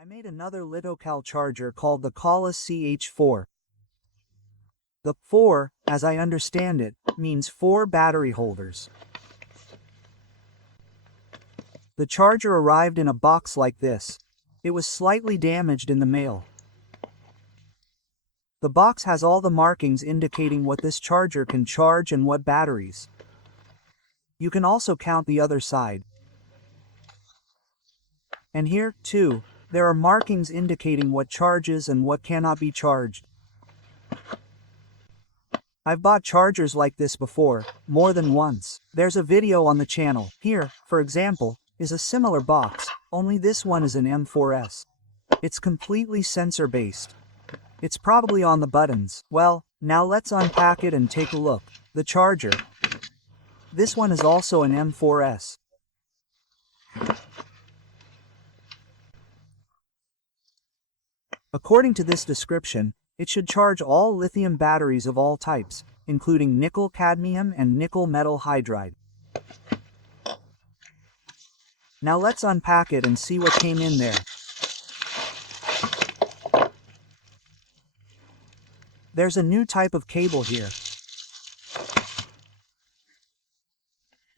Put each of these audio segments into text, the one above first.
I made another LiitoKala charger called the LiitoKala CH4. The 4, as I understand it, means 4 battery holders. The charger arrived in a box like this. It was slightly damaged in the mail. The box has all the markings indicating what this charger can charge and what batteries. You can also count the other side. And here, too, there are markings indicating what charges and what cannot be charged. I've bought chargers like this before, more than once. There's a video on the channel. Here, for example, is a similar box, only this one is an M4S. It's completely sensor-based. It's probably on the buttons. Well, now let's unpack it and take a look. The charger. This one is also an M4S. According to this description, it should charge all lithium batteries of all types, including nickel cadmium and nickel metal hydride. Now let's unpack it and see what came in there. There's a new type of cable here.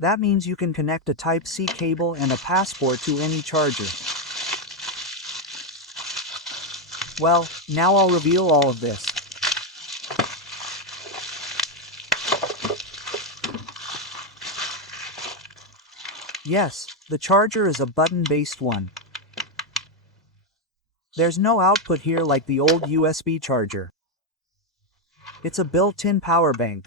That means you can connect a Type-C cable and a passport to any charger. Well, now I'll reveal all of this. Yes, the charger is a button-based one. There's no output here like the old USB charger. It's a built-in power bank.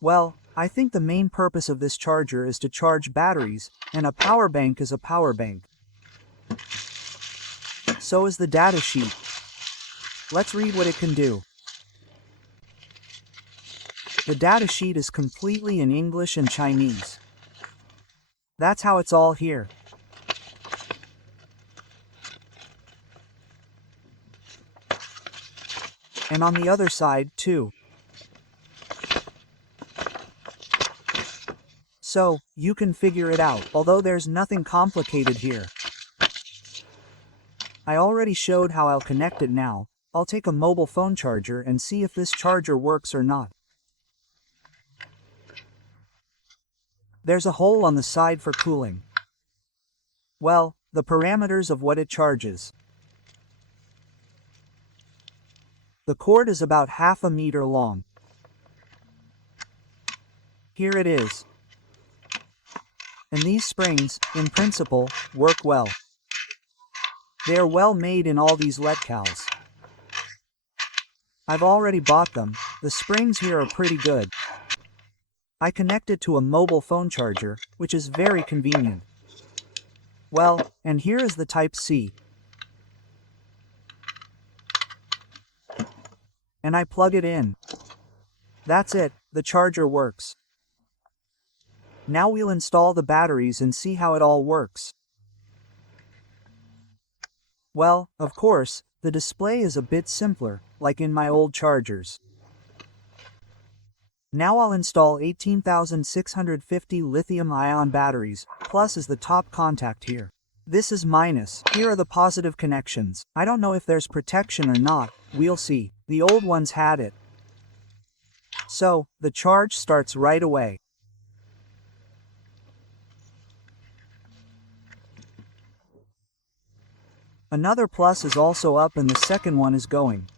Well, I think the main purpose of this charger is to charge batteries, and a power bank is a power bank. So is the data sheet. Let's read what it can do. The data sheet is completely in English and Chinese. That's how it's all here. And on the other side, too. So, you can figure it out, although there's nothing complicated here. I already showed how I'll connect it now. I'll take a mobile phone charger and see if this charger works or not. There's a hole on the side for cooling. Well, the parameters of what it charges. The cord is about half a meter long. Here it is. And these springs, in principle, work well. They are well made in all these LiitoKalas. I've already bought them. The springs here are pretty good. I connect it to a mobile phone charger, which is very convenient. Well, and here is the Type-C. And I plug it in. That's it, the charger works. Now we'll install the batteries and see how it all works. Well, of course, the display is a bit simpler, like in my old chargers. Now I'll install 18,650 lithium-ion batteries, plus is the top contact here. This is minus. Here are the positive connections. I don't know if there's protection or not, we'll see. The old ones had it. So, the charge starts right away. Another plus is also up and the second one is going.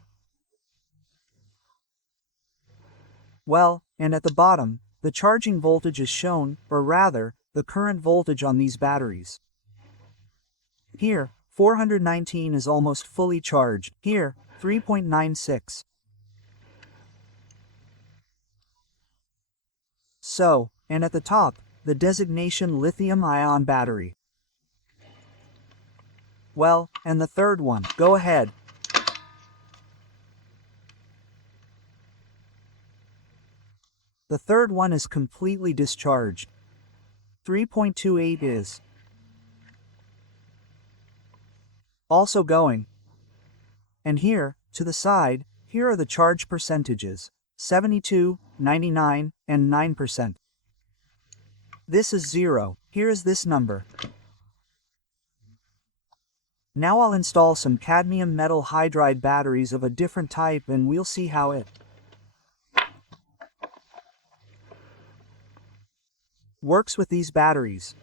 Well, and at the bottom, the charging voltage is shown, or rather, the current voltage on these batteries. Here, 419 is almost fully charged. Here, 3.96. So, and at the top, the designation lithium-ion battery. Well, and the third one, go ahead. The third one is completely discharged. 3.28 is also going. And here, to the side, here are the charge percentages, 72, 99, and 9%. This is 0, here is this number. Now I'll install some cadmium metal hydride batteries of a different type and we'll see how it works with these batteries.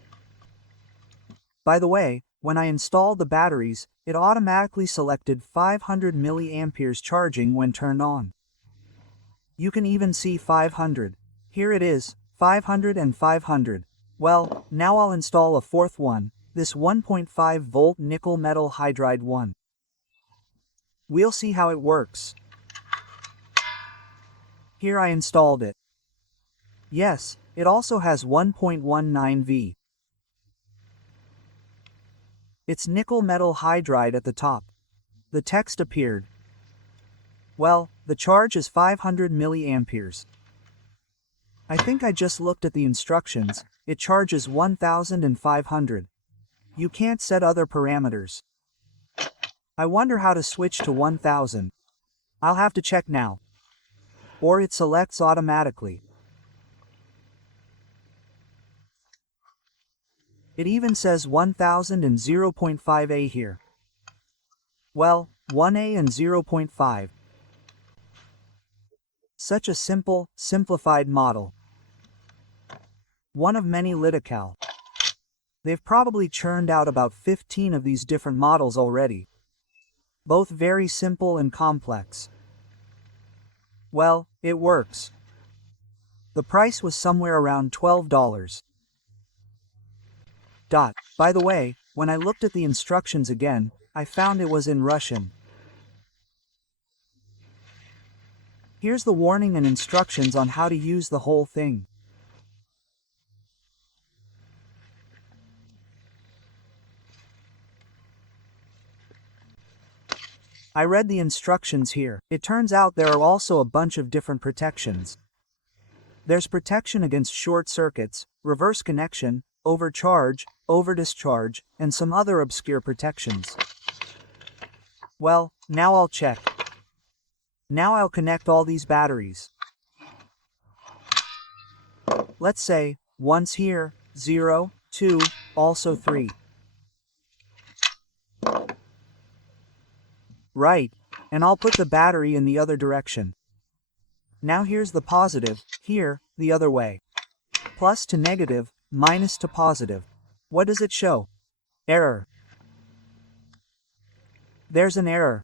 By the way, when I installed the batteries, it automatically selected 500 milliamperes charging when turned on. You can even see 500. Here it is, 500 and 500. Well, now I'll install a fourth one, this 1.5 volt nickel metal hydride one. We'll see how it works. Here I installed it. Yes, it also has 1.19 V. It's nickel metal hydride at the top. The text appeared. Well, the charge is 500 milliamperes. I think I just looked at the instructions, it charges 1500. You can't set other parameters. I wonder how to switch to 1000. I'll have to check now. Or it selects automatically. It even says 1000 and 0.5A here. Well, 1A and 0.5. Such a simple, simplified model. One of many LiitoKala. They've probably churned out about 15 of these different models already. Both very simple and complex. Well, it works. The price was somewhere around $12. By the way, when I looked at the instructions again, I found it was in Russian. Here's the warning and instructions on how to use the whole thing. I read the instructions here. It turns out there are also a bunch of different protections. There's protection against short circuits, reverse connection, overcharge, overdischarge, and some other obscure protections. Well, now I'll check. Now I'll connect all these batteries. Let's say, once here, 0, 2, also 3. Right, and I'll put the battery in the other direction. Now here's the positive, here, the other way. Plus to negative, minus to positive. What does it show? Error. There's an error.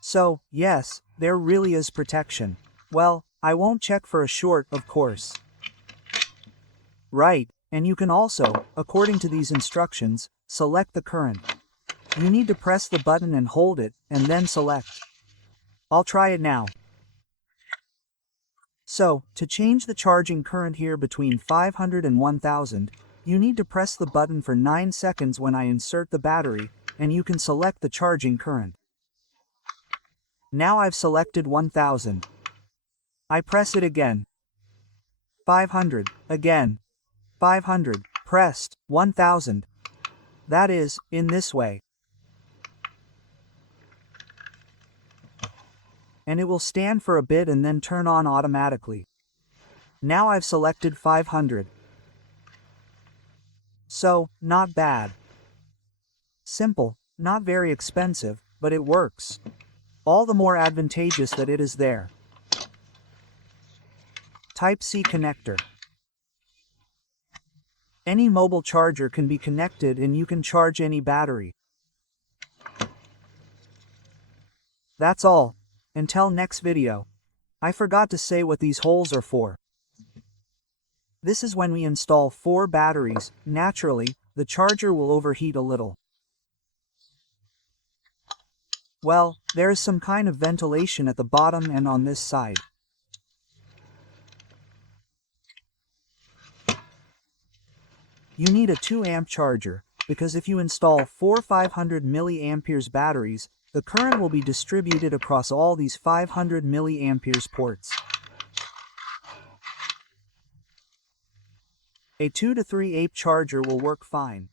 So, yes, there really is protection. Well, I won't check for a short, of course. Right, and you can also, according to these instructions, select the current. You need to press the button and hold it, and then select. I'll try it now. So, to change the charging current here between 500 and 1000, you need to press the button for 9 seconds when I insert the battery, and you can select the charging current. Now I've selected 1000. I press it again. 500, again. 500, pressed, 1000. That is, in this way. And it will stand for a bit and then turn on automatically. Now I've selected 500. So, not bad. Simple, not very expensive, but it works. All the more advantageous that it is there. Type-C connector. Any mobile charger can be connected and you can charge any battery. That's all. Until next video. I forgot to say what these holes are for. This is when we install 4 batteries. Naturally, the charger will overheat a little. Well, there is some kind of ventilation at the bottom and on this side. You need a 2 amp charger, because if you install 4 500 milliamperes batteries, the current will be distributed across all these 500 milliamperes ports. A 2 to 3 amp charger will work fine.